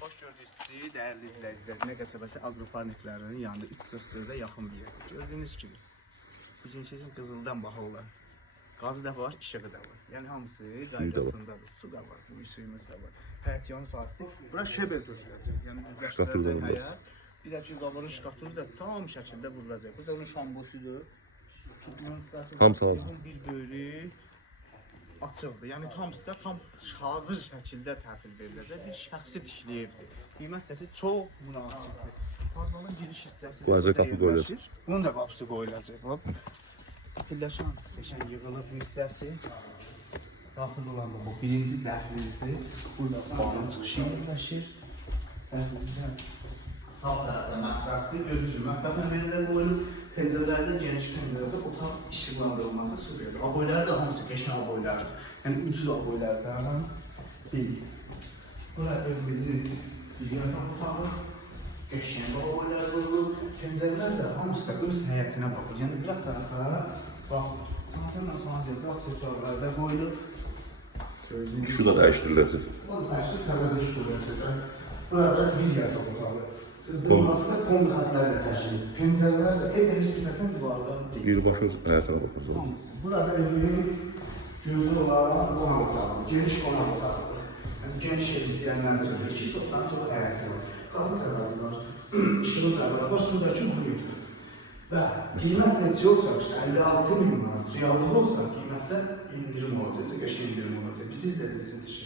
Hoş gördük sizi, değerli izləyicilər. Nə qəsəbəsi Aqroparniklərinin yanında 3 sıra yaxın bir yer. Gördüyünüz kimi, bugün qızıldan baha olan qazı da var, işığı da var. Yəni hamısı qaydasındadır. Su da var, bu suyumuz da var. Həyat yanı sahəsi. Bura şebel döşüləcək, yəni düzləşdirəcək həyat. Bir də ki, zavarın şkaturu da tam şəkildə vurulacaq. Bu da onun şambosudur. Hamısı hazır. Bir böyrü açıqdır. Yəni hamısı da tam hazır şəkildə təhvil veriləcək bir şəxsi tikili evdir. Qiymət də çox münasibdir. Tarlanın giriş hissəsi Qoyacaq qapı qoyulacaq. Bunun da qapısı qoyulacaq. Pilləşən qəşəng yığılıb bu hissəsi. Daxil olan da bu birinci dəhlizdir. Burada bağın çıxışı yerləşir. Dəhlizdən sağ tərəfdə mətbəxdir. Görürsünüz, mətbəxin verilir qoyulub. Pəncərələrdə geniş pəncərədə otaq işıqlandırılması su verir. Aboyları da hamısı qəşəng aboylardır. Yəni ucuz aboylardan deyil. Bura evimizin bir yatak otağı. Qəşəng aboylar qoyulub. Pəncərələr də hamısı da öz həyətinə baxır. Yəni bir tərəfə baxır. Sanatlarla sanatlarla aksesuarlar da qoyulub. Şu da dəyişdiriləcək. O da dəyişdir, təzə bir şurası. Burada bir yatak otağı. Qızdırılması da kombi xətlərlə çəkilir. Pəncərələr də ev heç bir tərəfdən divardan deyil. Birbaşa həyətə baxacaq. Burada evinin gözü olan qonaq otağı, geniş qonaq otağıdır. Yəni geniş ev istəyənlər üçün 2 stopdan çox həyəti var. Qazı sərvəzi var, işığı sərvəzi var, sudakı buyudur. Və qiymət neçə olsa, işte 56 min manat, reallığı olsa qiymətdə indirim olacaq, qəşəng indirim olacaq. Biz izlədiniz.